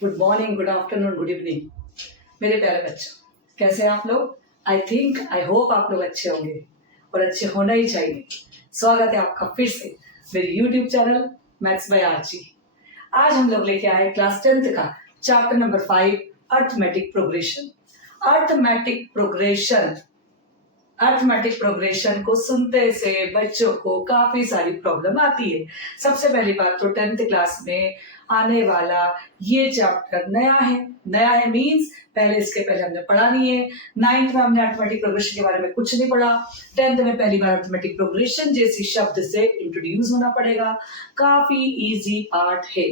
Good morning, good afternoon, good evening मेरे प्यारे बच्चों, कैसे हैं आप लोग। आई होप आप लोग अच्छे होंगे और अच्छे होना ही चाहिए। स्वागत है आपका फिर से मेरे YouTube channel maths by RG. आज हम लोग लेके आए क्लास 10th का chapter number 5 arithmetic progression. Arithmetic progression arithmetic progression को सुनते से बच्चों को काफी सारी प्रॉब्लम आती है। सबसे पहली बात तो 10th क्लास में आने वाला ये चैप्टर नया है मींस पहले इसके पहले हमने पढ़ा नहीं है। 9th में हमने अर्थमेटिक प्रोग्रेशन के बारे में कुछ नहीं पढ़ा। 10th में पहली बार अर्थमेटिक प्रोग्रेशन जैसी शब्द से इंट्रोड्यूस होना पड़ेगा। काफी इजी पार्ट है,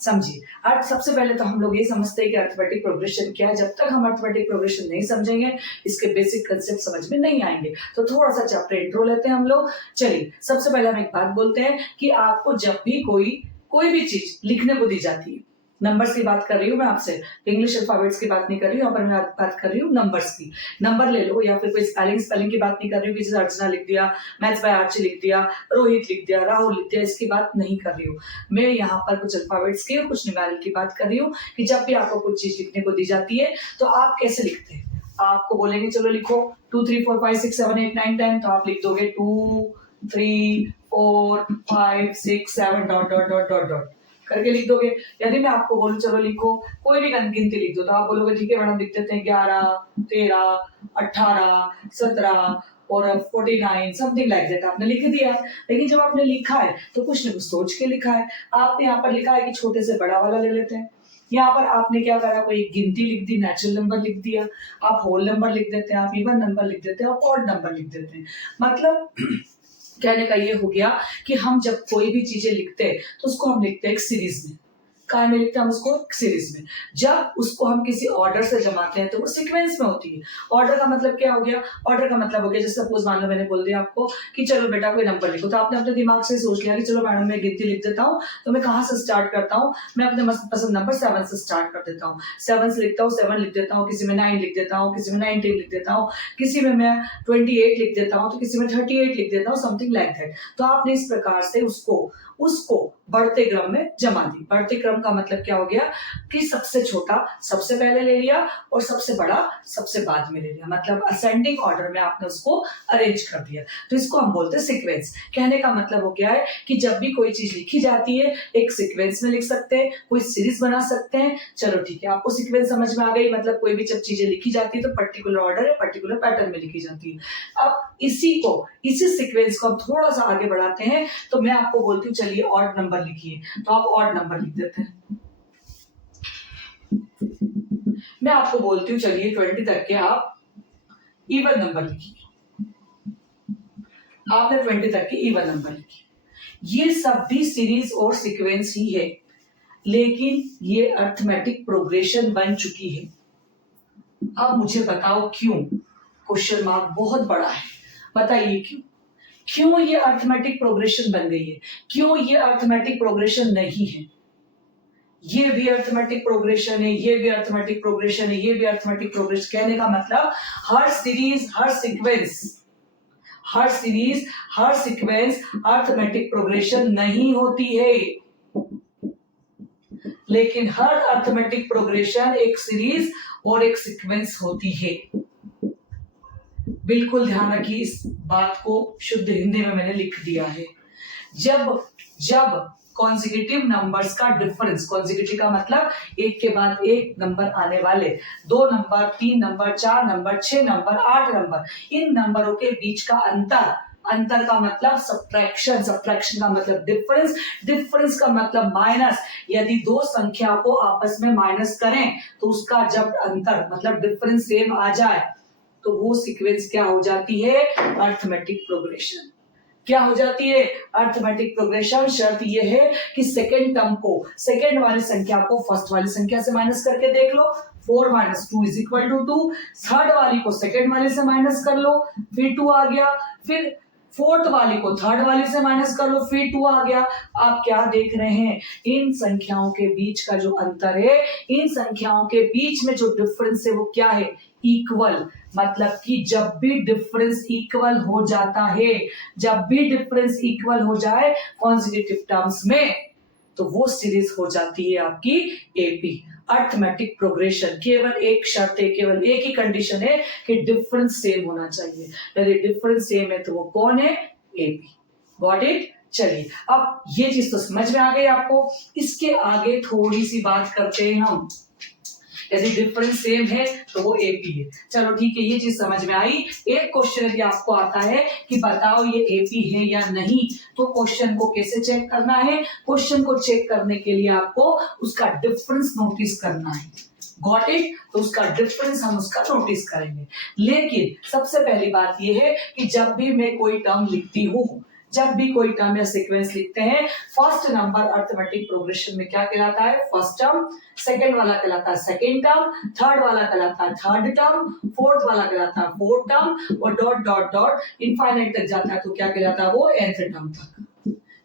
समझिए। आज सबसे पहले तो हम लोग ये समझते हैं कि अर्थमेटिक प्रोग्रेशन क्या है। जब तक हम अर्थमेटिक प्रोग्रेशन नहीं समझेंगे, इसके बेसिक कंसेप्ट समझ में नहीं आएंगे। तो थोड़ा सा चैप्टर इंट्रो लेते हैं हम लोग। चलिए, सबसे पहले हम एक बात बोलते हैं कि आपको जब भी कोई भी चीज लिखने को दी जाती है, नंबर्स की बात कर रही हूँ मैं आपसे, इंग्लिश अल्फाबेट्स की बात नहीं कर रही हूँ, यहाँ पर मैं बात कर रही हूँ नंबर्स की। नंबर ले लो, या फिर कोई स्पेलिंग की बात नहीं कर रही हूँ, किसी अर्चना लिख दिया, मैथ्स बाय आरजी लिख दिया, रोहित लिख दिया, राहुल लिख दिया, इसकी बात नहीं कर रही हूँ मैं। यहाँ पर कुछ अल्फाबेट्स की और कुछ न्यूमेरिकल की बात कर रही हूँ कि जब भी आपको कुछ चीज लिखने को दी जाती है तो आप कैसे लिखते हैं। आपको बोलेंगे चलो लिखो 2 3 4 5 6 7 8 9 10, तो आप लिख दोगे 2 3 4 5 6 7 dot dot dot dot dot करके लिख दोगे। यदि मैं आपको बोलूं चलो लिखो कोई भी गिनती लिख दो, तो आप बोलोगे ठीक है मैडम, लिख देते हैं 11 13 18 17 और 49 समथिंग लाइक दैट। आपने लिख दिया है, लेकिन जब आपने लिखा है तो कुछ न कुछ सोच के लिखा है। आपने यहाँ पर लिखा है कि छोटे से बड़ा वाला ले लेते हैं। यहाँ पर आपने क्या करा, कोई गिनती लिख दी, नेचुरल नंबर लिख दिया, आप होल नंबर लिख देते हैं, आप इवन नंबर लिख देते हैं, आप ऑड नंबर लिख देते हैं। मतलब कहने का ये हो गया कि हम जब कोई भी चीजें लिखते हैं तो उसको हम लिखते हैं एक सीरीज में। कहाँ में लिखते हैं हम उसको? सीरीज में। जब उसको हम किसी ऑर्डर से जमाते हैं तो वो सीक्वेंस में होती है। ऑर्डर का मतलब क्या हो गया? ऑर्डर का मतलब हो गया जैसे सपोज मान लो मैंने बोल दिया आपको कि चलो बेटा कोई नंबर लिखो, तो आपने अपने दिमाग से सोच लिया कि चलो मैडम मैं गिनती लिख देता हूँ, तो मैं कहाँ से स्टार्ट करता हूँ? मैं अपने पसंद नंबर 7 से स्टार्ट कर देता हूँ। 7 से लिखता हूँ, 7 लिख देता हूँ, किसी में 9 लिख देता हूँ, किसी में 19 लिख देता हूँ, किसी में मैं 28 लिख देता हूँ, तो किसी में 38 लिख देता हूँ, समथिंग लाइक दैट। तो आपने इस प्रकार से उसको बढ़ते क्रम में जमा दी। बढ़ते क्रम का मतलब क्या हो गया कि सबसे छोटा सबसे पहले ले लिया और सबसे बड़ा सबसे बाद में ले लिया, मतलब असेंडिंग ऑर्डर में आपने उसको अरेंज कर दिया। तो इसको हम बोलते हैं सीक्वेंस। कहने का मतलब हो गया है कि जब भी कोई चीज लिखी जाती है एक सीक्वेंस में लिख सकते हैं, कोई सीरीज बना सकते हैं। चलो ठीक है, आपको सीक्वेंस समझ में आ गई। मतलब कोई भी जब चीजें लिखी जाती है तो पर्टिकुलर ऑर्डर या पर्टिकुलर पैटर्न में लिखी जाती है। अब इसी सीक्वेंस को हम थोड़ा सा आगे बढ़ाते हैं, तो मैं आपको बोलती हूँ चलिए ऑड नंबर लिखिए, तो आप ऑड नंबर लिख देते हैं। मैं आपको बोलती हूँ चलिए 20 तक के आप इवन नंबर लिखिए। आपने 20 तक के इवन नंबर लिखिए। ये सब भी सीरीज और सीक्वेंस ही है, लेकिन ये अर्थमेटिक प्रोग्रेशन बन चुकी है। अब मुझे बताओ क्यों? क्वेश्चन मार्क बहुत बड़ा है, बताइए क्यों ये अर्थमेटिक प्रोग्रेशन बन गई है? क्यों ये अर्थमेटिक प्रोग्रेशन नहीं है? ये भी अर्थमेटिक प्रोग्रेशन है, ये भी अर्थमेटिक प्रोग्रेशन है, ये भी अर्थमेटिक प्रोग्रेशन। कहने का मतलब हर सीरीज हर सीक्वेंस अर्थमेटिक प्रोग्रेशन नहीं होती है, लेकिन हर अर्थमेटिक प्रोग्रेशन एक सीरीज और एक सीक्वेंस होती है। बिल्कुल ध्यान रखिए, इस बात को शुद्ध हिंदी में मैंने लिख दिया है। जब कॉन्जिक्यूटिव नंबर्स का डिफरेंस, कॉन्जिक्यूटिव का मतलब एक के बाद एक नंबर आने वाले, 2 number 3 number 4 number 6 number 8 number, इन नंबरों के बीच का अंतर का मतलब सब्ट्रैक्शन का मतलब डिफरेंस का मतलब माइनस। यदि 2 संख्या को आपस में माइनस करें तो उसका जब अंतर मतलब डिफरेंस सेम आ जाए तो वो सीक्वेंस क्या हो जाती है? Arithmetic progression. क्या हो जाती है? Arithmetic progression. शर्त ये है कि सेकेंड वाली संख्या को फर्स्ट वाली संख्या से माइनस करके देख लो, 4 - 2 = 2। थर्ड वाली को सेकेंड वाली से माइनस कर लो, फिर 2 आ गया। फिर फोर्थ वाली को थर्ड वाली से माइनस कर लो, फिर 2 आ गया। आप क्या देख रहे हैं? इन संख्याओं के बीच का जो अंतर है, इन संख्याओं के बीच में जो डिफरेंस है वो क्या है? इक्वल। मतलब कि जब भी डिफरेंस इक्वल हो जाता है, जब भी डिफरेंस इक्वल हो जाए कॉन्जिक्यूटिव टर्म्स में, तो वो सीरीज हो जाती है आपकी एपी, अर्थमेटिक प्रोग्रेशन। केवल एक शर्त है, केवल एक ही कंडीशन है कि डिफरेंस सेम होना चाहिए। यदि डिफरेंस सेम है तो वो कौन है? एपी। Got it? चलिए, अब ये चीज तो समझ में आ गई आपको। इसके आगे थोड़ी सी बात करते हैं हम। यदि डिफरेंस सेम है तो वो एपी है। चलो ठीक है, ये चीज समझ में आई। एक क्वेश्चन यदि आपको आता है कि बताओ ये एपी है या नहीं, तो क्वेश्चन को कैसे चेक करना है? क्वेश्चन को चेक करने के लिए आपको उसका डिफरेंस नोटिस करना है। Got it? तो उसका डिफरेंस हम उसका नोटिस करेंगे। लेकिन सबसे पहली बात यह है कि जब भी मैं कोई टर्म लिखती हूं, जब भी कोई टर्म या सीक्वेंस लिखते हैं, फर्स्ट नंबर अर्थमेटिक प्रोग्रेशन में क्या कहलाता है? First term. सेकंड वाला कहलाता है सेकंड टर्म, थर्ड वाला कहलाता है थर्ड टर्म, फोर्थ वाला कहलाता है फोर्थ टर्म, और डॉट डॉट डॉट इनफाइनाइट तक जाता है तो क्या कहलाता है? वो nth टर्म तक।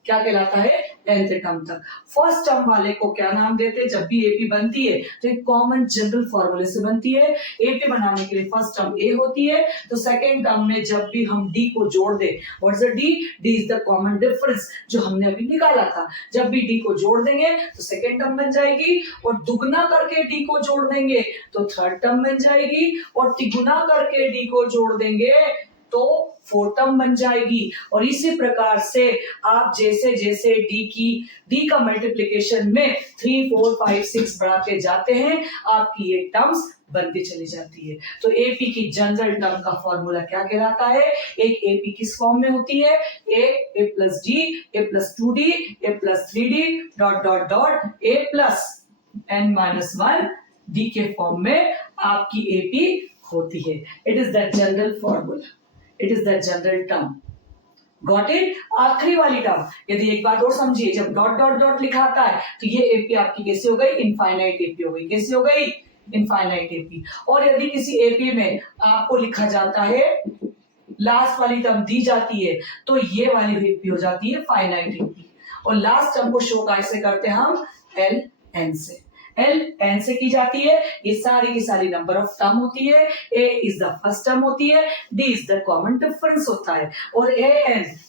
क्या कहलाता है? nth टर्म तक। फर्स्ट टर्म वाले को क्या नाम देते हैं? जब भी एपी बनती है तो एक कॉमन जनरल फॉर्मूले से बनती है। एपी बनाने के लिए फर्स्ट टर्म ए होती है, तो सेकंड टर्म में जब भी हम डी को जोड़ दें, what's the D? D is the common difference जो हमने अभी निकाला था। जब भी डी को जोड़ देंगे तो सेकंड टर्म बन जाएगी, और दुगना करके डी को जोड़ देंगे तो थर्ड टर्म बन जाएगी, और तिगुना करके डी को जोड़ देंगे तो फोर्थ टर्म बन जाएगी। और इसी प्रकार से आप जैसे जैसे डी का मल्टीप्लिकेशन में 3, 4, 5, 6 बढ़ाते जाते हैं, आपकी ये टर्म्स बनती चली जाती है। तो एपी की जनरल टर्म का फॉर्मूला क्या कहलाता है? एक एपी किस फॉर्म में होती है? A plus D, A plus 2d, A plus 3d, dot dot dot A plus n-1 D के फॉर्म में आपकी एपी होती है। It is the general formula, it is the general term. Got it? आखिरी वाली टर्म, यदि एक बात और समझिए, जब डॉट डॉट डॉट लिखा आता है तो ये एपी आपकी कैसे हो गई? इनफाइनाइट एपी हो गई। कैसे हो गई? Infinite AP. और यदि किसी एपी में आपको लिखा जाता है, लास्ट वाली टर्म दी जाती है, तो ये वाली एपी हो जाती है फाइनाइट एपी। और लास्ट टर्म को शो कैसे करते हैं हम? एल एन से। एल एन से की जाती है। ये सारी की सारी नंबर ऑफ टर्म होती है। ए इज द फर्स्ट टर्म होती है, D is the common difference होता है, और ए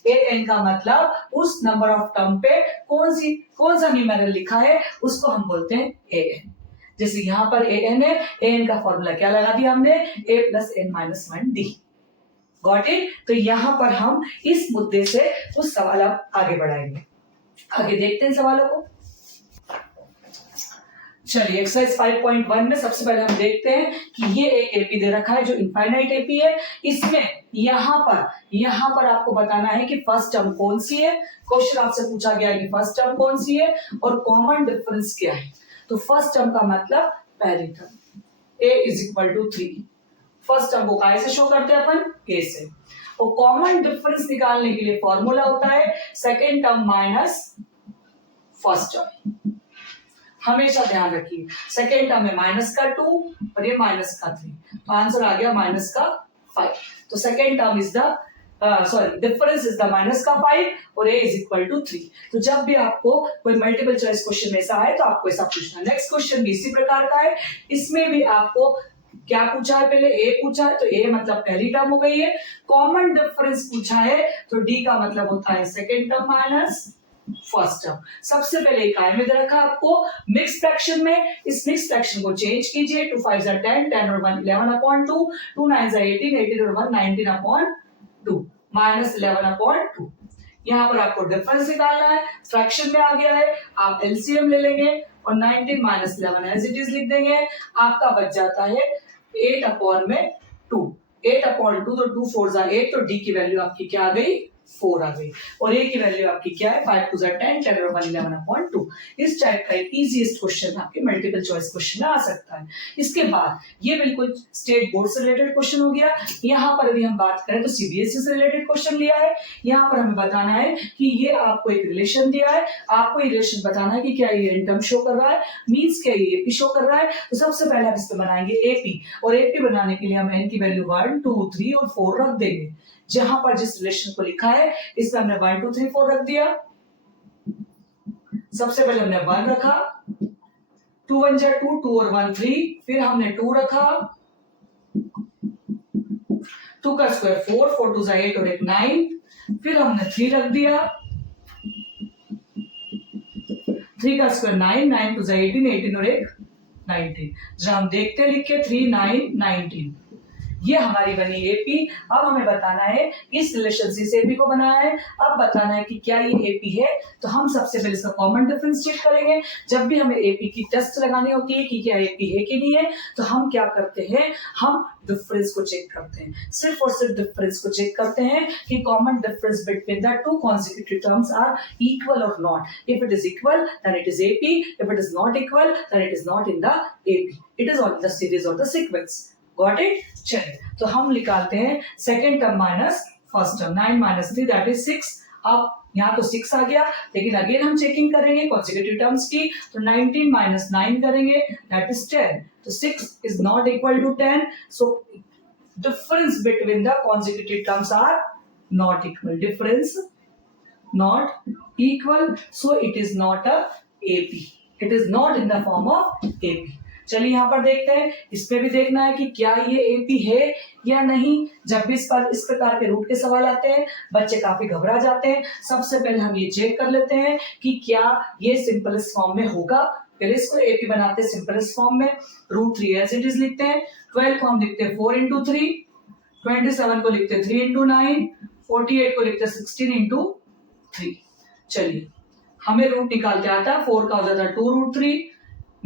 एन का मतलब उस नंबर ऑफ टर्म पे कौन सा न्यूमेरल लिखा है उसको हम बोलते हैं ए एन। जैसे यहाँ पर ए एन है, ए एन का फॉर्मूला क्या लगा दिया हमने? A plus n-1 D. Got it? तो यहाँ पर हम इस मुद्दे से कुछ सवाल आगे बढ़ाएंगे। आगे देखते हैं सवालों को। चलिए, एक्सरसाइज 5.1 में सबसे पहले हम देखते हैं कि ये एक एपी दे रखा है जो इनफाइनाइट एपी है। इसमें यहाँ पर आपको बताना है कि फर्स्ट टर्म कौन सी है। क्वेश्चन आपसे पूछा गया है कि फर्स्ट टर्म कौन सी है और कॉमन डिफरेंस क्या है। तो फर्स्ट टर्म का मतलब पहली term, a is equal to 3। First term को कैसे शो करते हैं अपन? a से। और कॉमन डिफरेंस निकालने के लिए फॉर्मूला होता है second term minus first term. हमेशा ध्यान रखिए, सेकेंड टर्म में माइनस का 2 और ये माइनस का 3, तो आंसर आ गया माइनस का 5। तो second term is the difference is the minus का 5 और a इज इक्वल टू 3। तो जब भी आपको कोई मल्टीपल चॉइस क्वेश्चन ऐसा आए तो आपको ऐसा पूछना। नेक्स्ट क्वेश्चन भी इसी प्रकार का है। इसमें भी आपको क्या पूछा है? पहले a पूछा है तो a मतलब पहली टर्म हो गई है। कॉमन डिफरेंस पूछा है तो d का मतलब होता है second term minus first term. सबसे पहले इकाई में दे रखा आपको मिक्स फ्रैक्शन में। इस मिक्स फ्रैक्शन को चेंज कीजिए। 2 5 10, 10 और 1 11/2, 2 9 18, 18 और 1 19/2, माइनस 11/2। यहाँ पर आपको डिफरेंस निकालना है, फ्रैक्शन में आ गया है, आप एलसीएम ले लेंगे और 19 माइनस 11 एज इट इज लिख देंगे। आपका बच जाता है 8/2। 8/2 तो 2 4 8, तो डी की वैल्यू आपकी क्या आ गई? 4 आ गई। और ए की वैल्यू आपकी क्या है? 5 2 10, 10 और 1 11/2। इस टाइप का एक इजीएस्ट क्वेश्चन आपके मल्टीपल चॉइस क्वेश्चन में आ सकता है। इसके बाद ये बिल्कुल स्टेट बोर्ड से रिलेटेड क्वेश्चन हो गया। यहाँ पर यदि हम बात करें तो सीबीएसई से रिलेटेड क्वेश्चन लिया है। यहाँ पर हमें बताना है कि ये आपको एक रिलेशन दिया है, आपको ये रिलेशन बताना है कि क्या ये इन टर्म शो कर रहा है, मीन्स क्या ये एपी शो कर रहा है। तो सबसे पहले हम इसमें बनाएंगे एपी, और एपी बनाने के लिए हम एन की वैल्यू 1 2 3 और 4 रख देंगे। जहां पर जिस रिलेशन को लिखा है इसमें हमने 1 2 3 4 रख दिया। सबसे पहले हमने 1 रखा, 2 1 जा 2, 2 और 1 3, फिर हमने 2 रखा, 2 का स्क्वायर 4, 4 2 जा 8 और 1 9, फिर हमने 3 रख दिया, 3 का स्क्वायर 9, 9 टू 18, 18 और 1 19। जब हम देखते लिख के 3 9 19, ये हमारी बनी एपी। अब हमें बताना है इस रिलेशन से इस एपी को बनाया है, अब बताना है कि क्या ये एपी है। तो हम सबसे पहले इसका कॉमन डिफरेंस चेक करेंगे। जब भी हमें एपी की टेस्ट लगानी होती है कि क्या एपी है कि नहीं है, तो हम क्या करते हैं, हम डिफरेंस को चेक करते हैं, सिर्फ और सिर्फ डिफरेंस को चेक करते हैं कि common difference between the two consecutive terms are equal और not. If it is equal then it is AP, if it is not equal then it is not in the AP, it is on the series और the sequence. Got it? चलिए तो हम निकालते हैं second term minus first term. 9 minus 3 that is 6। अब यहाँ तो 6 आ गया, लेकिन अगेन हम चेकिंग करेंगे कॉन्सेक्यूटिव टर्म्स की, तो 19 माइनस 9 करेंगे दैट इज 10। तो 6 is not equal to 10, so difference between the consecutive terms are not equal, difference not equal, so it is not a AP, it is not in the form of AP. चलिए यहाँ पर देखते हैं, इसमें भी देखना है कि क्या ये एपी है या नहीं। जब भी इस प्रकार के रूट के सवाल आते हैं बच्चे काफी घबरा जाते हैं। सबसे पहले हम ये चेक कर लेते हैं कि क्या ये सिंपलेस्ट फॉर्म में होगा। पहले इसको एपी बनाते हैं सिंपलेस्ट फॉर्म में। √3 एज इट इज लिखते हैं, 12 को हम लिखते हैं 4 into 3, 27 को लिखते हैं 3 into 9, 48 को लिखते हैं 16 into 3। चलिए हमें रूट निकालते आता है, 4 का हो जाता है 2√3,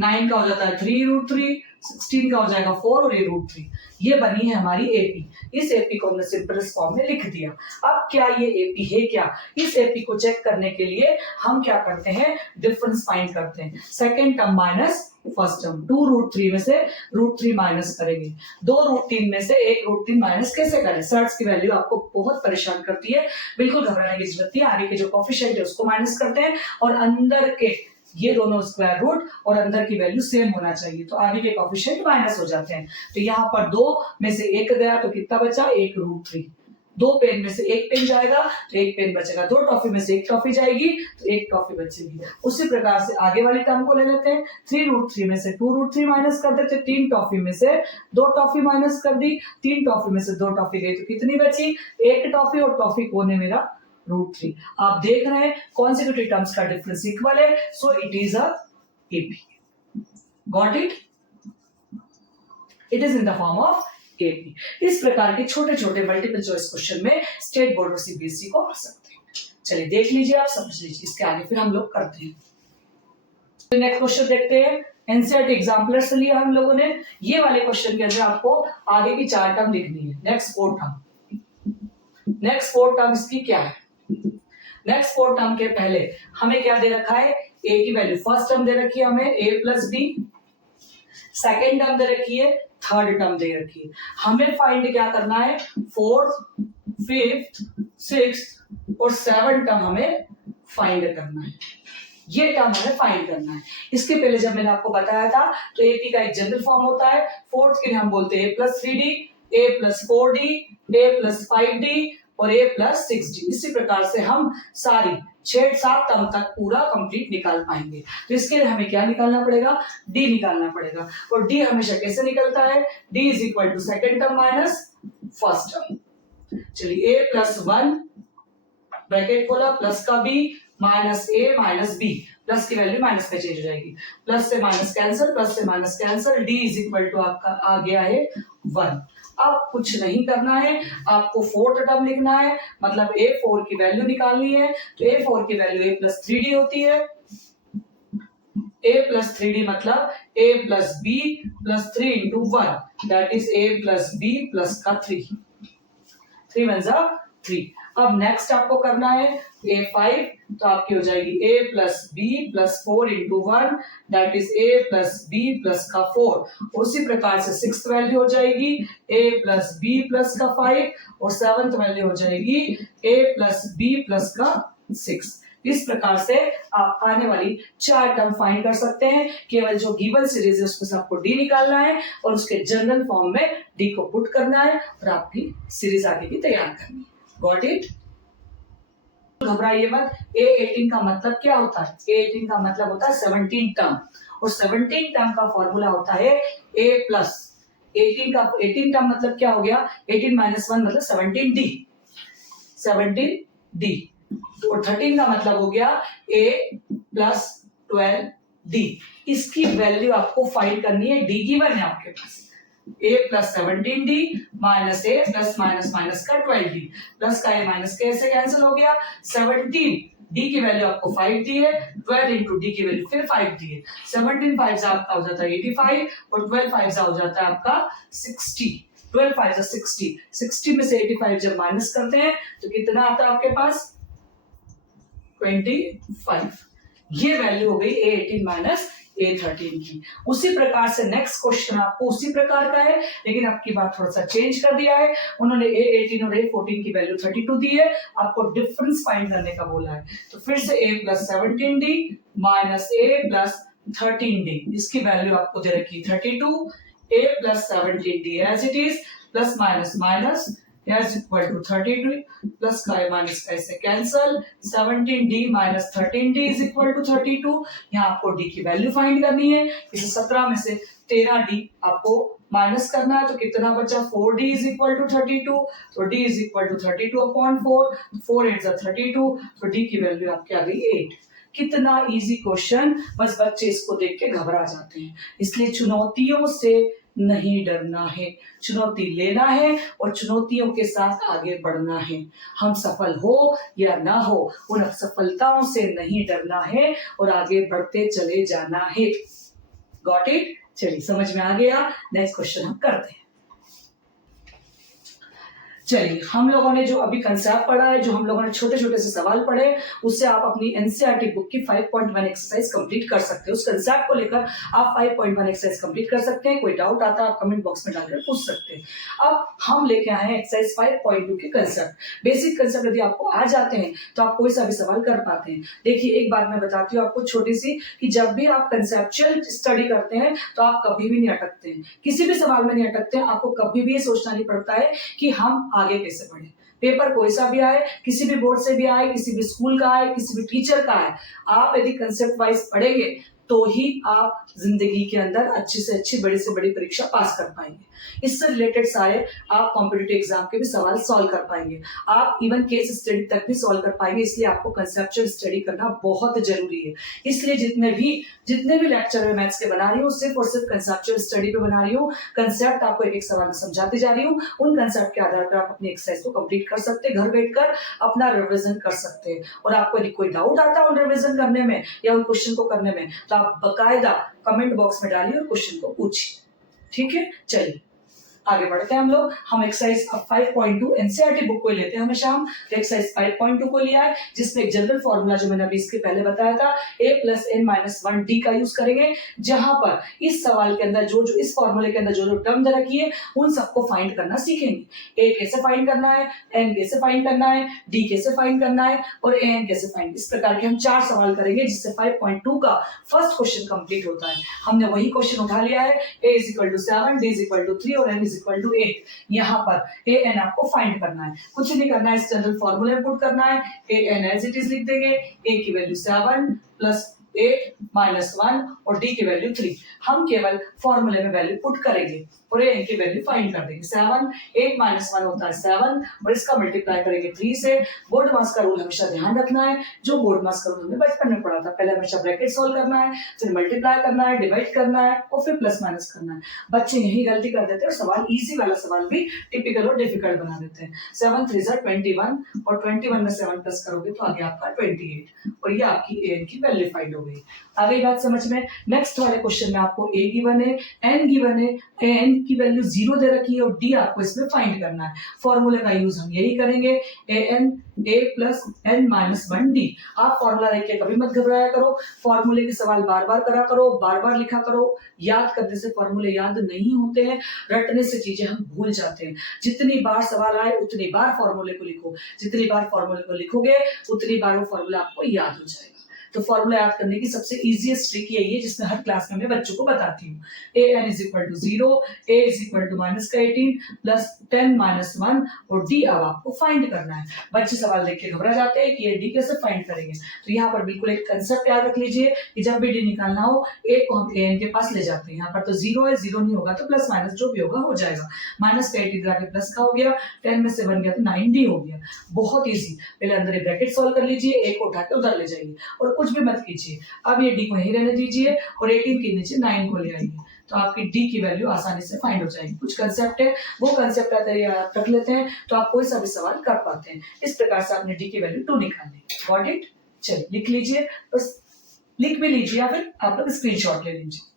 9 का हो जाता है 3√3, 16 का हो जाएगा 4 और ये √3। ये बनी है हमारी एपी। इस एपी को हमने सिंपलेस्ट फॉर्म में लिख दिया। अब क्या ये एपी है क्या, इस एपी को चेक करने के लिए हम क्या करते हैं, डिफरेंस फाइंड करते हैं। Second term minus first term, 2√3 में से √3 माइनस करेंगे। 2√3 में से 1√3 माइनस कैसे करें। सर्ट्स की वैल्यू आपको बहुत परेशान करती है, बिल्कुल घबराने की जरूरत नहीं है। आगे के जो कोफिशिएंट है उसको माइनस करते हैं और अंदर के ये दोनों स्क्वायर रूट और अंदर की वैल्यू सेम होना चाहिए, तो आगे के कोफिशिएंट माइनस हो जाते हैं। तो यहाँ पर 2 में से 1 गया तो कितना बचा, 1√3। 2 पेन में से 1 पेन जाएगा तो 1 पेन बचेगा, 2 टॉफी में से 1 टॉफी जाएगी तो 1 टॉफी बचेगी। उसी प्रकार से आगे वाली टर्म को ले लेते हैं। 3√3 में से 2√3 माइनस कर देते, 3 टॉफी में से 2 टॉफी माइनस कर दी, 3 टॉफी में से 2 टॉफी गई तो कितनी बची, 1 टॉफी और टॉफी कोने मेरा √3। आप देख रहे हैं कॉन्सेक्यूटिव टर्म्स का डिफरेंस इक्वल है, सो it is a AP. Got it? It is in the form of AP. इस प्रकार के छोटे छोटे मल्टीपल चॉइस क्वेश्चन में स्टेट बोर्ड और सीबीएसई को आ सकते हैं। चलिए देख लीजिए, आप समझ लीजिए, इसके आगे फिर हम लोग करते हैं। नेक्स्ट क्वेश्चन देखते हैं। एनसीईआरटी एग्जाम्पलर से लिया हम लोगों ने। ये वाले क्वेश्चन के अंदर आपको आगे की 4 टर्म लिखनी है। नेक्स्ट 4 टर्म, नेक्स्ट 4 टर्म इसकी क्या है। नेक्स्ट 4 टर्म के पहले हमें क्या दे रखा है, ए की वैल्यू। फर्स्ट टर्म दे रखी है हमें a plus B, second term दे रखी है, थर्ड टर्म दे रखी है। हमें फाइंड क्या करना है, 4th, 5th, 6th और 7th टर्म हमें फाइंड करना है। ये टर्म हमें फाइंड करना है। इसके पहले जब मैंने आपको बताया था तो एपी का एक जनरल फॉर्म होता है। 4th के लिए हम बोलते हैं a plus 3d, a plus 4d, a plus 5d और a प्लस 6d। इसी प्रकार से हम सारी 6-7 टर्म तक पूरा कंप्लीट निकाल पाएंगे। तो इसके लिए हमें क्या निकालना पड़ेगा, d निकालना पड़ेगा। और d हमेशा कैसे निकलता है, d is equal to second term minus first term. चलिए a प्लस 1 ब्रैकेट खोला, प्लस का b minus a minus b, plus की वैल्यू माइनस में चेंज हो जाएगी। प्लस से माइनस कैंसिल, प्लस से minus cancel, d is equal to आपका आ गया है 1। अब कुछ नहीं करना है, आपको 4th टर्म लिखना है, मतलब a4 की वैल्यू निकालनी है। तो a4 की वैल्यू a प्लस 3d होती है। a प्लस 3d मतलब a plus b plus 3 into 1 that is a plus b plus का 3 1 3। अब नेक्स्ट आपको करना है a5, तो आपकी हो जाएगी a plus B plus 4 into 1 that is a plus B plus का 4। उसी प्रकार से 6th वैल्यू हो जाएगी a प्लस बी प्लस का 5 और 7th वैल्यू हो जाएगी a प्लस बी प्लस का 6। इस प्रकार से आप आने वाली 4 टर्म फाइंड कर सकते हैं। केवल जो गिवन सीरीज है उसमें से आपको डी निकालना है और उसके जनरल फॉर्म में डी को पुट करना है और आपकी सीरीज आगे की तैयार करनी है। Got it? घबराइए मत। A18 का मतलब क्या होता है, A18 का मतलब होता है 17 टर्म और 17 टर्म का फॉर्मूला होता है A प्लस 18 टर्म मतलब क्या हो गया, 18 माइनस 1 मतलब 17D और 13 का मतलब हो गया A प्लस 12d। इसकी वैल्यू आपको फाइंड करनी है, d गिवन है आपके पास, a plus 17d minus a plus minus minus का 12d, प्लस का a माइनस का ऐसे कैंसिल हो गया। 17 d की वैल्यू आपको 5 दी है, 12 इंटू डी की वैल्यू फिर 5 दी है। 17 5 से आपका हो जाता है 85 और 12 5 से हो जाता है आपका 60। 12 5 से 60, 60 में से 85 जब माइनस करते हैं तो कितना आता है आपके पास 25। ये वैल्यू हो गई A18 माइनस A13 की। उसी प्रकार से नेक्स्ट क्वेश्चन आपको उसी प्रकार का है, लेकिन आपकी बात थोड़ा सा चेंज कर दिया है। उन्होंने A18 और A14 की वैल्यू 32 दी है, आपको डिफरेंस फाइंड करने का बोला है। तो फिर से A plus 17D minus A plus 13D, इसकी वैल्यू आपको दे रखी 32, A plus 17D as it is, plus minus minus is equal to 32 plus का माइनस का इससे cancel, 17d minus 13d is equal to 32। यहाँ आपको d की वैल्यू फाइंड करनी है। इसे 17 में से 13d आपको माइनस करना है तो कितना बचा 4d is equal to 32, तो d is equal to 32 upon 4, 4 8 32, तो d की वैल्यू आपकी आ गई 8। कितना इजी क्वेश्चन, बस बच्चे इसको देख के घबरा जाते हैं। इसलिए चुनौतियों से नहीं डरना है, चुनौती लेना है और चुनौतियों के साथ आगे बढ़ना है। हम सफल हो या ना हो, उन असफलताओं से नहीं डरना है और आगे बढ़ते चले जाना है। Got it? चलिए समझ में आ गया। नेक्स्ट क्वेश्चन हम करते हैं। चलिए, हम लोगों ने जो अभी कंसेप्ट पढ़ा है, जो हम लोगों ने छोटे छोटे से सवाल पढ़े, उससे आप अपनी एनसीईआरटी बुक की 5.1 एक्सरसाइज कंप्लीट कर सकते हो। उस कंसेप्ट को लेकर आप 5.1 एक्सरसाइज कंप्लीट कर सकते हैं। कोई डाउट आता है आप कमेंट बॉक्स में डालकर पूछ सकते हैं। अब हम लेके आए हैं एक्सरसाइज 5.2 के कंसेप्ट। बेसिक कंसेप्ट यदि आपको आ जाते हैं तो आप कोई सा भी सवाल कर पाते हैं। देखिए, एक बात मैं बताती हूँ आपको छोटी सी, कि जब भी आप कंसेप्चुअल स्टडी करते हैं तो आप कभी भी नहीं अटकते हैं, किसी भी सवाल में नहीं अटकते हैं। आपको कभी भी ये सोचना नहीं पड़ता है कि हम आगे कैसे बढ़े। पेपर कोई सा भी आए, किसी भी बोर्ड से भी आए, किसी भी स्कूल का आए, किसी भी टीचर का आए, आप यदि कंसेप्ट वाइज पढ़ेंगे तो ही आप जिंदगी के अंदर अच्छी से अच्छी, बड़ी से बड़ी परीक्षा पास कर पाएंगे। इससे रिलेटेड सारे आप कॉम्पिटिटिव एग्जाम के भी सवाल सॉल्व कर पाएंगे, आप इवन केस स्टडी तक भी सॉल्व कर पाएंगे। इसलिए आपको कंसेप्चुअल स्टडी करना बहुत जरूरी है। इसलिए जितने भी लेक्चर मैं मैथ्स के बना रही हूँ, सिर्फ और सिर्फ कंसेप्चुअल स्टडी पे बना रही हूँ। कंसेप्ट आपको एक एक सवाल में समझाती जा रही हूँ। उन कंसेप्ट के आधार पर आप अपनी एक्सरसाइज को कंप्लीट कर सकते हैं, घर बैठकर अपना रिविजन कर सकते हैं। और आपको यदि कोई डाउट आता है उन रिविजन करने में या उन क्वेश्चन को करने में, तो आप बकायदा कमेंट बॉक्स में डालिए और क्वेश्चन को पूछिए। ठीक है, चलिए आगे बढ़ते हैं हम लोग। हम एक्सरसाइज 5.2 एनसीईआरटी बुक को लेते हैं हमेशा हम। तो एक्सरसाइज 5.2 को लिया है, जिसमें एक जनरल फॉर्मूला जो मैंने अभी इसके पहले बताया था, a plus n minus 1d का यूज करेंगे। जहां पर इस सवाल के अंदर जो इस फॉर्मूले के अंदर जो टर्म दे रखी है, उन सबको फाइंड करना सीखेंगे। a कैसे फाइंड करना है, n कैसे फाइंड करना है, d कैसे फाइंड करना है और an कैसे फाइंड। इस प्रकार के हम 4 सवाल करेंगे, जिससे 5.2 का फर्स्ट क्वेश्चन कंप्लीट होता है। हमने वही क्वेश्चन उठा लिया है, a is equal to 7, d is equal to 3 और n इज इक्वल टू 8। यहाँ पर a n आपको फाइंड करना है, कुछ नहीं करना है, इस जनरल फॉर्मूले में पुट करना है। a n as it is लिख देंगे, a की वैल्यू 7 प्लस 8 माइनस 1 और d की वैल्यू 3। हम केवल फॉर्मूले में वैल्यू पुट करेंगे और a n की वैल्यू फाइंड कर देंगे। 7 8 माइनस 1 होता है 7 और इसका मल्टीप्लाई करेंगे 3 से। बोर्ड मास का रूल हमेशा ध्यान रखना है, जो बोर्ड मास का रूल हमने बचपन में पढ़ा था। पहले हमेशा ब्रैकेट सॉल्व करना है, फिर मल्टीप्लाई करना है, डिवाइड करना है और फिर प्लस माइनस करना है। बच्चे यही गलती कर देते हैं और सवाल इजी वाला सवाल भी टिपिकल और डिफिकल्ट बना देते हैं। 7 3 21 और 21 में 7 प्लस करोगे तो आगे आपका 28 और ये आपकी a n की वैल्यू फाइंड हो गई। आ गई बात समझ में। नेक्स्ट वाले क्वेश्चन में आपको a गिवन है, n गिवन है, n की वैल्यू 0 दे रखी है और d आपको इसमें फाइंड करना है। फॉर्मूले का यूज हम यही करेंगे, a plus n minus 1d। आप फॉर्मूला देख के कभी मत घबराया करो, फॉर्मूले के सवाल बार बार करा करो, बार बार लिखा करो। याद करने से फॉर्मूले याद नहीं होते हैं, रटने से चीजें हम भूल जाते हैं। जितनी बार सवाल आए उतनी बार फॉर्मूले को लिखो, जितनी बार फॉर्मूले को लिखोगे उतनी बार वो फॉर्मूला आपको याद हो जाएगा। तो फॉर्मूला याद करने की सबसे इजीएस्ट ट्रिक यही है, जिसमें हर क्लास में मैं बच्चों को बताती हूँ। a n is equal to 0, a is equal to minus का 18 प्लस 10 माइनस 1 और d अब आपको फाइंड करना है। बच्चे सवाल देख के घबरा जाते हैं कि ये d कैसे फाइंड करेंगे। तो यहाँ पर बिल्कुल एक कंसेप्ट याद रख लीजिए कि जब भी d निकालना हो, a को हम a n के पास ले जाते हैं। यहाँ पर तो 0 है, 0 नहीं होगा तो प्लस माइनस जो भी होगा हो जाएगा। माइनस का 18 आगे प्लस का हो गया, 10 में से 1 गया तो 9d हो गया। बहुत ईजी। पहले अंदर ब्रैकेट सॉल्व कर लीजिए, a को उठा के उधर ले जाइए और कुछ भी मत कीजिए। अब ये डी को यहीं रहने दीजिए और 18 के नीचे 9 को ले आइए, तो आपकी डी की वैल्यू आसानी से फाइंड हो जाएगी। कुछ कंसेप्ट है, वो कंसेप्ट अगर आप रख लेते हैं तो आप कोई सा भी सवाल कर पाते हैं। इस प्रकार से आपने डी की वैल्यू 2 निकाल ली। Got it? चलिए लिख लीजिए, बस लिख भी लीजिए या फिर आप लोग स्क्रीनशॉट ले लीजिए।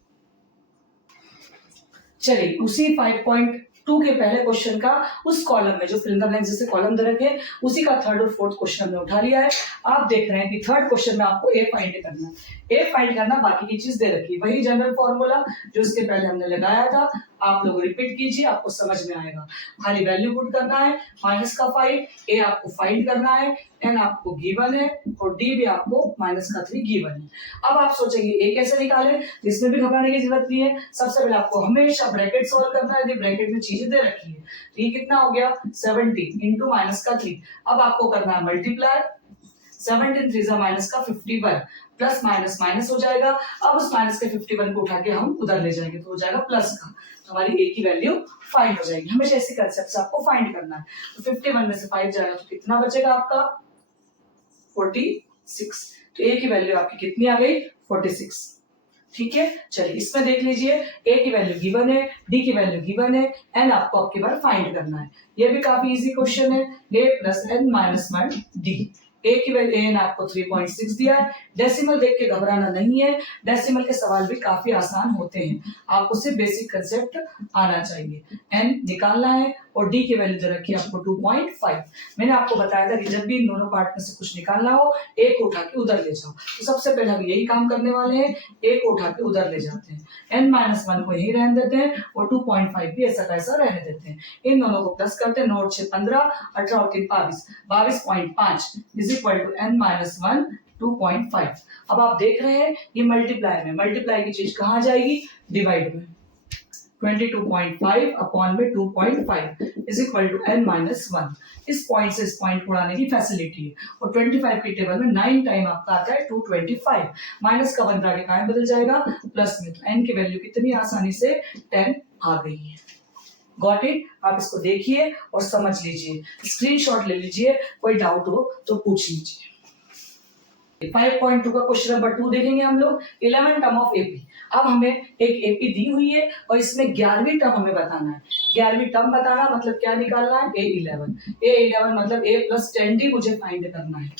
चलिए उसी 5.2 के पहले क्वेश्चन का उस कॉलम में जो फिल इन द ब्लैंक्स जैसे कॉलम दे रखे उसी का थर्ड और फोर्थ क्वेश्चन हमने उठा लिया है। आप देख रहे हैं कि थर्ड क्वेश्चन में आपको ए फाइंड करना है। ए फाइंड करना, बाकी की चीज दे रखी है, वही जनरल फॉर्मूला जो इसके पहले हमने लगाया था, आप लोग रिपीट कीजिए, आपको समझ में आएगा। खाली वैल्यू पुट करना है, माइनस का 5, ए आपको फाइंड करना है, एन आपको गिवन है और डी भी आपको माइनस का 3 गिवन है। अब आप सोचेंगे ए कैसे निकालें, तो इसमें भी घबराने की जरूरत नहीं है। सबसे पहले आपको हमेशा ब्रैकेट सॉल्व करना है। यदि ब्रैकेट में चीजें दे रखी है तो ये कितना हो गया 70 इंटू माइनस का 3। अब आपको करना है मल्टीप्लाई, 17 3 माइनस का 51, प्लस माइनस माइनस हो जाएगा। अब उस माइनस के 51 को उठा के हम उधर ले जाएंगे तो हो जाएगा प्लस का, तो हमारी ए की वैल्यू फाइंड हो जाएगी। हमेशा ऐसे कंसेप्ट से आपको फाइंड करना है। तो 51 में से 5 जाएगा तो कितना बचेगा आपका 46। तो ए की वैल्यू आपकी कितनी आ गई 46। ठीक है, चलिए इसमें देख लीजिए, ए की वैल्यू गिवन है, डी की वैल्यू गिवन है, एन आपको आपके बार फाइंड करना है। ये भी काफी इजी क्वेश्चन है। A plus N minus 1 D. ए की वैल्यू एन आपको 3.6 दिया है। डेसिमल देख के घबराना नहीं है, डेसिमल के सवाल भी काफी आसान होते हैं, आपको सिर्फ बेसिक कंसेप्ट आना चाहिए। एन निकालना है और डी की वैल्यू दे रखी है आपको 2.5। मैंने आपको बताया था कि जब भी इन दोनों पार्ट में से कुछ निकालना हो, ए को उठा के उधर ले जाओ। तो सबसे पहले हम यही काम करने वाले हैं, ए को उठा के उधर ले जाते हैं, एन माइनस 1 को यही रहने देते हैं और 2.5 भी ऐसा कैसा रहने देते हैं। इन दोनों को प्लस करते हैं, 9 6 15, 18 और 3 22, 22.5 is equal to N minus 1 2.5। अब आप देख रहे हैं ये मल्टीप्लाई में, मल्टीप्लाई की चीज कहाँ जाएगी डिवाइड में। 22.5 अपॉन में 2.5 is equal to n minus 1। इस पॉइंट से इस पॉइंट को उड़ाने की फैसिलिटी है और 25 की टेबल में 9 टाइम आपका आता है 225। माइनस का 1 आगे कहाँ बदल जाएगा प्लस में, तो n की वैल्यू कितनी आसानी से 10 आ गई है। Got it? आप इसको देखिए और समझ लीजिए, स्क्रीनशॉट ले लीजिए, कोई डाउट हो तो पूछ लीजिए। 5.2 का क्वेश्चन नंबर 2 देखेंगे हम लोग, 11 टर्म ऑफ एपी। अब हमें एक एपी दी हुई है और इसमें 11वीं टर्म हमें बताना है। 11वीं टर्म बताना मतलब क्या निकालना है, A11 मतलब A प्लस 10D मुझे फाइंड करना है।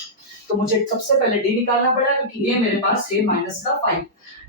तो मुझे सबसे पहले D निकालना पड़ा क्योंकि A मेरे पास है माइनस का 5।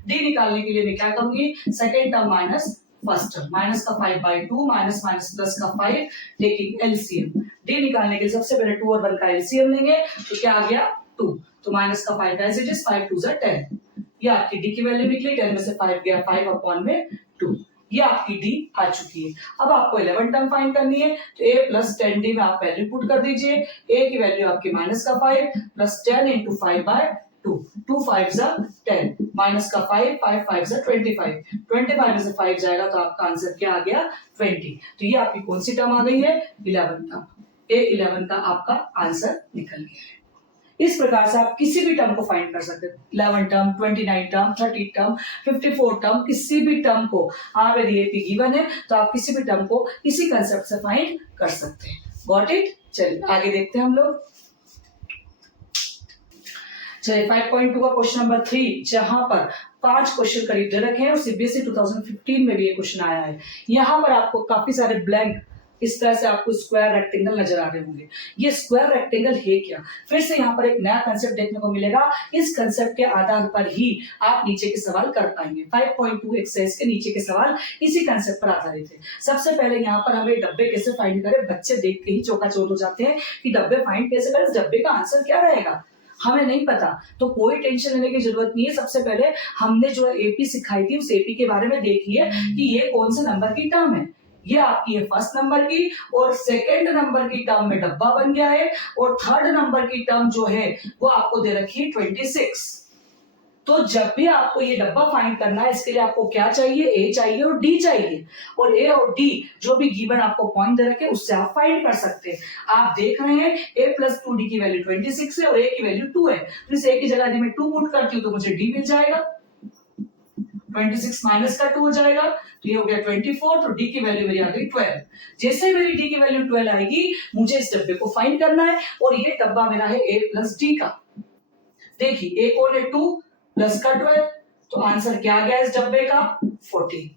D निकालने के लिए मैं क्या करूंगी, second term minus first term, minus का 5/2 माइनस माइनस प्लस का 5, टेकिंग एलसीएम। D निकालने के लिए सबसे पहले 2 और 1 का एलसीएम लेंगे तो क्या आ गया 2, तो माइनस का 5 एज इट इज, 5 2 10। ये आपकी डी की वैल्यू निकली, 10 में से 5 गया 5 अपॉन में 2। ये आपकी डी आ चुकी है। अब आपको 11 टर्म फाइंड करनी है, तो a प्लस 10d में आप वैल्यू पुट कर दीजिए। a की वैल्यू आपकी माइनस का 5 प्लस 10 इंटू 5/2, 2 5 10, माइनस का 5 5 5 25, 25 में से 5 जाएगा तो आपका आंसर क्या आ गया 20। तो ये आपकी कौन सी टर्म आ गई है 11 टर्म। A11 का आपका आंसर निकल गया है। इस प्रकार से आप किसी भी टर्म को फाइंड कर सकते हैं, 11 टर्म, 29 टर्म, 30 टर्म, 54 टर्म, किसी भी टर्म को। आप यदि एपी गिवन है तो आप किसी भी टर्म को इसी कंसेप्ट से फाइंड कर सकते हैं। Got it? चलिए आगे देखते हैं हम लोग। चलिए 5.2 का क्वेश्चन नंबर 3, जहां पर 5 क्वेश्चन करीब दे रखे हैं और सीबीएसई 2015 में भी ये क्वेश्चन आया है। यहाँ पर आपको काफी सारे ब्लैंक इस तरह से आपको स्क्वायर रेक्टेंगल नजर आ रहे होंगे। ये स्क्वायर रेक्टेंगल है क्या, फिर से यहाँ पर एक नया कंसेप्ट देखने को मिलेगा। इस कंसेप्ट के आधार पर ही आप नीचे के सवाल कर पाएंगे। 5.2 एक्सरसाइज के नीचे के सवाल इसी कंसेप्ट पर आधारित है। सबसे पहले यहाँ पर हमें डब्बे कैसे फाइंड करें, बच्चे देख के ही चौकाचौंध हो जाते हैं कि डब्बे फाइंड कैसे करें, डब्बे का आंसर क्या रहेगा हमें नहीं पता। तो कोई टेंशन लेने की जरूरत नहीं है। सबसे पहले हमने जो एपी सिखाई थी उस एपी के बारे में देखिए कि ये कौन से नंबर की टर्म है। ये आपकी है फर्स्ट नंबर की और सेकंड नंबर की टर्म में डब्बा बन गया है और थर्ड नंबर की टर्म जो है वो आपको दे रखी है 26। तो जब भी आपको ये डब्बा फाइंड करना है इसके लिए आपको क्या चाहिए, ए चाहिए और डी चाहिए। और ए और डी जो भी गिवन आपको पॉइंट दे रखे उससे आप फाइंड कर सकते हैं। आप देख रहे हैं a प्लस 2d की वैल्यू 26 है और a की वैल्यू 2 है, तो इस a की जगह यदि मैं 2 पुट करती हूँ तो मुझे d मिल जाएगा। 26 माइनस का 2 हो जाएगा तो ये हो गया 24, तो डी की वैल्यू मेरी आ गई 12। जैसे मेरी डी की वैल्यू 12 आएगी मुझे इस डब्बे को फाइंड करना है और ये डब्बा मेरा है a प्लस डी का। देखिए एक और 2 प्लस का 12, तो आंसर क्या आ गया इस डब्बे का 14।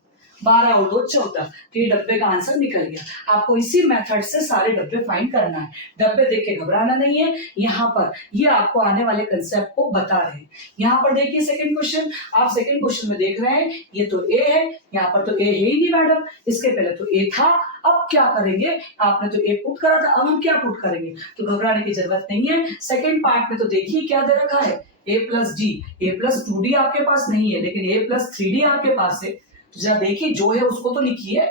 12 और 2 14, तो ये डब्बे का आंसर निकल गया। आपको इसी मेथड से सारे डब्बे फाइंड करना है, डब्बे देख के घबराना नहीं है। यहाँ पर ये आपको आने वाले कंसेप्ट को बता रहे हैं। यहाँ पर देखिए सेकंड क्वेश्चन, आप सेकंड क्वेश्चन में देख रहे हैं ये तो ए है, यहाँ पर तो ए है ही नहीं मैडम, इसके पहले तो ए था। अब क्या करेंगे, आपने तो ए पुट करा था, अब हम क्या पुट करेंगे, तो घबराने की जरूरत नहीं है। सेकेंड पार्ट में तो देखिए क्या दे रखा है, a plus D, A plus 2d आपके पास नहीं है, लेकिन a प्लस 3d आपके पास है। तो जरा देखिए जो है उसको तो लिखिए,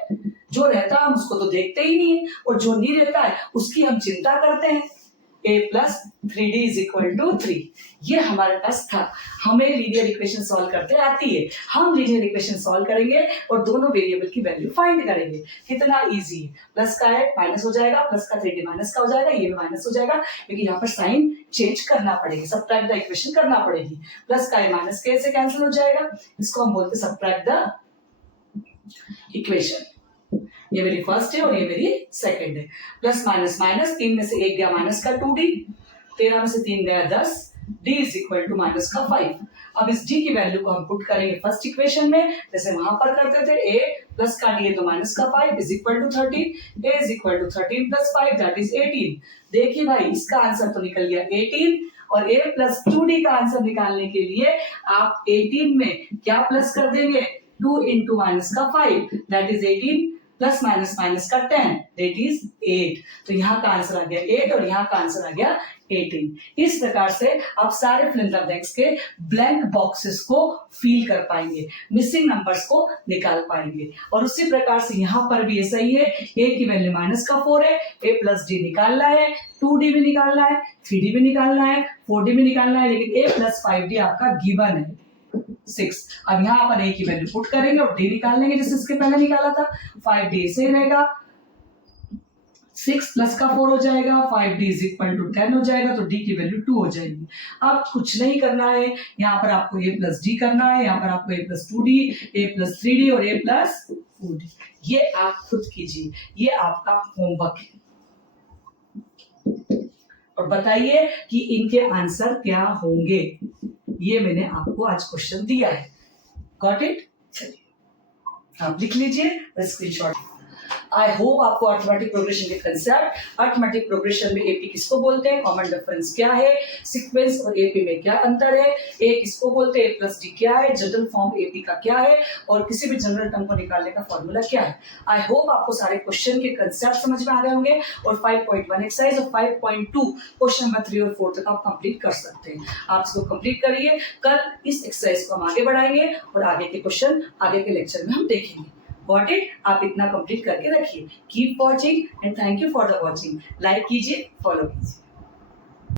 जो रहता है हम उसको तो देखते ही नहीं है, और जो नहीं रहता है उसकी हम चिंता करते हैं। a plus 3d is equal to 3, ये हमारे पास था। हमें लीनियर इक्वेशन सॉल्व करते आती है, हम लीनियर इक्वेशन सॉल्व करेंगे और दोनों वेरिएबल की वैल्यू फाइंड करेंगे। कितना इजी है, प्लस का है माइनस हो जाएगा, प्लस का 3d माइनस का हो जाएगा, ये भी माइनस हो जाएगा, क्योंकि यहाँ पर साइन चेंज करना पड़ेगा, सबट्रैक्ट द इक्वेशन करना पड़ेगी। प्लस का है माइनस के से कैंसिल हो जाएगा, इसको हम बोलते सबट्रैक्ट द इक्वेशन। ये मेरी फर्स्ट है और ये मेरी सेकंड है। प्लस माइनस माइनस, 3 में से 1 गया माइनस का 2d, 13 में से 3 गया 10, d is equal to minus का 5। अब इस d की वैल्यू को हम पुट करेंगे फर्स्ट इक्वेशन में, जैसे वहां पर करते थे। a प्लस का d है तो माइनस का 5 is equal to 13, a is equal to 13 plus 5 that is 18। देखिए भाई इसका आंसर तो निकल गया 18, और a प्लस 2d का आंसर निकालने के लिए आप 18 में क्या प्लस कर देंगे, 2 इंटू माइनस का 5 that is 18 plus minus minus का 10 दैट इज 8। तो यहाँ का आंसर आ गया 8 और यहाँ का आंसर आ गया 18। इस प्रकार से आप सारे फिल इन द ब्लैंक्स के ब्लैंक बॉक्सेस को फिल कर पाएंगे, मिसिंग नंबर्स को निकाल पाएंगे। और उसी प्रकार से यहाँ पर भी ऐसा ही है, a की वैल्यू माइनस का 4 है, a प्लस डी निकालना है, 2d भी निकालना है, 3d भी निकालना है, 4d भी निकालना है, लेकिन a प्लस 5d आपका गिवन है 6। अब यहाँ पर a की वैल्यू पुट करेंगे और d निकाल लेंगे जैसे इसके पहले निकाला था। 5d से रहेगा, 6 प्लस का 4 हो जाएगा, 5d इज इक्वल टू 10 हो जाएगा, तो d की वैल्यू 2 हो जाएगी। अब कुछ नहीं करना है, यहाँ पर आपको a प्लस डी करना है, यहाँ पर आपको a plus 2d, a plus 3d और a प्लस 4d, ये आप खुद कीजिए, ये आपका होमवर्क है। और बताइए कि इनके आंसर क्या होंगे, ये मैंने आपको आज क्वेश्चन दिया है। Got it? चलिए आप लिख लीजिए स्क्रीनशॉट। आई होप आपको अर्थमेटिक प्रोग्रेशन के कंसेप्ट, अर्थमेटिक प्रोग्रेशन में एपी किसको बोलते हैं, कॉमन डिफरेंस क्या है, सीक्वेंस और एपी में क्या अंतर है, ए किसको बोलते हैं, ए प्लस डी क्या है, जनरल फॉर्म एपी का क्या है, और किसी भी जनरल टर्म को निकालने का फॉर्मूला क्या है। आई होप आपको सारे क्वेश्चन के कंसेप्ट समझ में आ गए होंगे, और 5.1 एक्सरसाइज और 5.2 क्वेश्चन नंबर 3 और 4 तक आप कंप्लीट कर सकते हैं। आप इसको कंप्लीट करिए, कल इस एक्सरसाइज को हम आगे बढ़ाएंगे और आगे के क्वेश्चन आगे के लेक्चर में हम देखेंगे। Got it? आप इतना कंप्लीट करके रखिए। Keep watching and thank you for the watching. Like कीजिए, फॉलो कीजिए।